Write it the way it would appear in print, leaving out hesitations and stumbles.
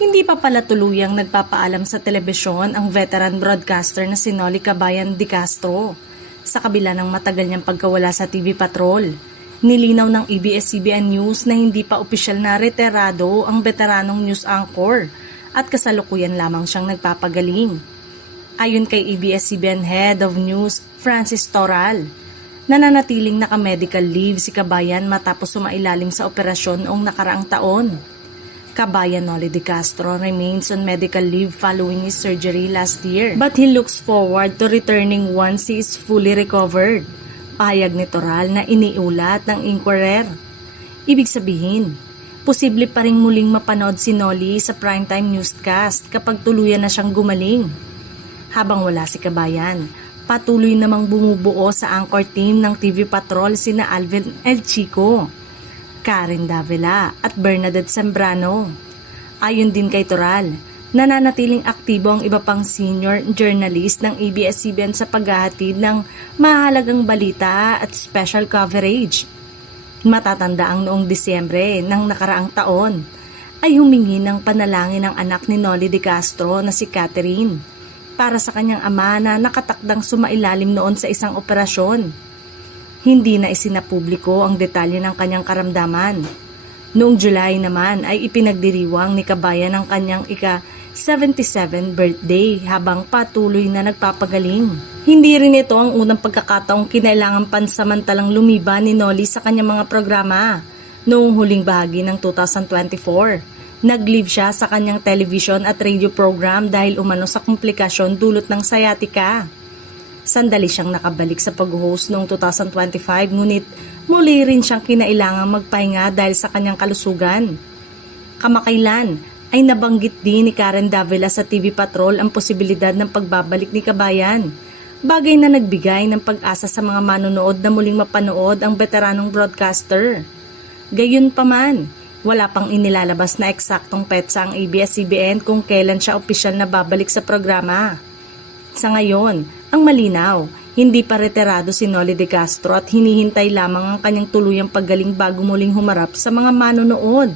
Hindi pa pala tuluyang nagpapaalam sa telebisyon ang veteran broadcaster na si Noli Cabayan de Castro. Sa kabila ng matagal niyang pagkawala sa TV Patrol, nilinaw ng ABS-CBN News na hindi pa opisyal na retirado ang veteranong news anchor at kasalukuyan lamang siyang nagpapagaling. Ayon kay ABS-CBN Head of News Francis Toral, nananatiling naka-medical leave si Cabayan matapos sumailalim sa operasyon noong nakaraang taon. Cabayan Noli de Castro remains on medical leave following his surgery last year, but he looks forward to returning once he is fully recovered. Pahayag ni Toral na iniulat ng Inquirer. Ibig sabihin, posible pa ring muling mapanood si Noli sa primetime newscast kapag tuluyan na siyang gumaling. Habang wala si Cabayan, patuloy namang bumubuo sa anchor team ng TV Patrol sina Alvin El Chico, Karen Davila at Bernadette Zambrano. Ayon din kay Toral, nananatiling aktibo ang iba pang senior journalist ng ABS-CBN sa paghahatid ng mahalagang balita at special coverage. Matatanda ang noong Disyembre ng nakaraang taon ay humingi ng panalangin ng anak ni Noli de Castro na si Catherine para sa kanyang ama na nakatakdang sumailalim noon sa isang operasyon. Hindi na isinapubliko ang detalye ng kanyang karamdaman. Noong July naman ay ipinagdiriwang ni Cabayan ang kanyang ika-77 birthday habang patuloy na nagpapagaling. Hindi rin ito ang unang pagkakataong kinailangan pansamantalang lumiban ni Noli sa kanyang mga programa. Noong huling bahagi ng 2024, nag-leave siya sa kanyang television at radio program dahil umano sa komplikasyon dulot ng sciatica. Sandali siyang nakabalik sa pag-host noong 2025 ngunit muli rin siyang kinailangang magpahinga dahil sa kanyang kalusugan. Kamakailan ay nabanggit din ni Karen Davila sa TV Patrol ang posibilidad ng pagbabalik ni Cabayan, bagay na nagbigay ng pag-asa sa mga manonood na muling mapanood ang veteranong broadcaster. Gayunpaman, wala pang inilalabas na eksaktong petsa ang ABS-CBN kung kailan siya opisyal na babalik sa programa. Sa ngayon, ang malinaw, hindi pa retirado si Noli de Castro at hinihintay lamang ang kanyang tuluyang paggaling bago muling humarap sa mga manonood.